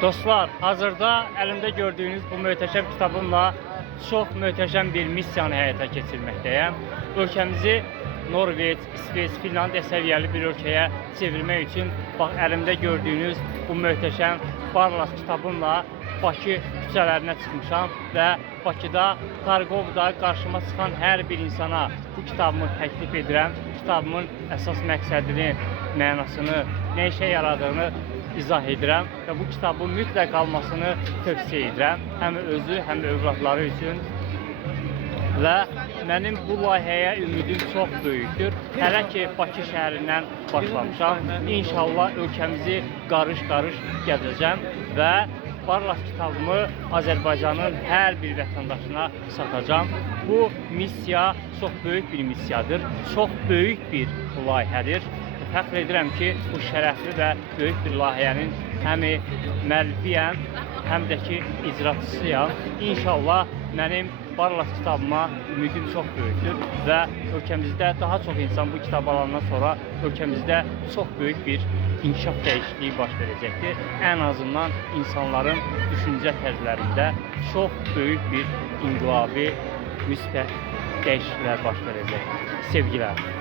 Dostlar, hazırda əlimdə gördüyünüz bu möhtəşəm kitabımla çox möhtəşəm bir missiyanı həyata keçirməkdəyəm. Ölkəmizi Norveç, İsveç, Finlandiya səviyyəli bir ölkəyə çevirmək üçün bax əlimdə gördüyünüz bu möhtəşəm Barlas kitabımla Bakı küçələrinə çıxmışam və Bakıda, Targovda qarşıma çıxan hər bir insana bu kitabımı təklif edirəm. Kitabımın əsas məqsədini, mənasını, nə işə yaradığını izah edirəm və bu kitabın mütləq almasını tövsiyə edirəm. Həm özü, həm övladları üçün. Və mənim bu layihəyə ümidim çox böyükdür. Hələ ki Bakı şəhərindən başlamışam. İnşallah ölkəmizi qarış-qarış gəzəcəm və Barlas kitabımı Azərbaycanın hər bir vətəndaşına satacağım. Bu missiya çox böyük bir missiyadır. Çox böyük bir layihədir. Fəxr edirəm ki, bu şərəfli və böyük bir layihənin həm müəllifiyəm, həm də ki icraçısıyam. İnşallah mənim Barlas kitabıma ümidim çox böyükdür və ölkəmizdə daha çox insan bu kitabı alandan sonra ölkəmizdə çox böyük bir inkişaf dəyişikliyi baş verəcəkdir. Ən azından insanların düşüncə tərzlərində çox böyük bir inqilabi, müsbət dəyişikliklər baş verəcəkdir. Sevgilər.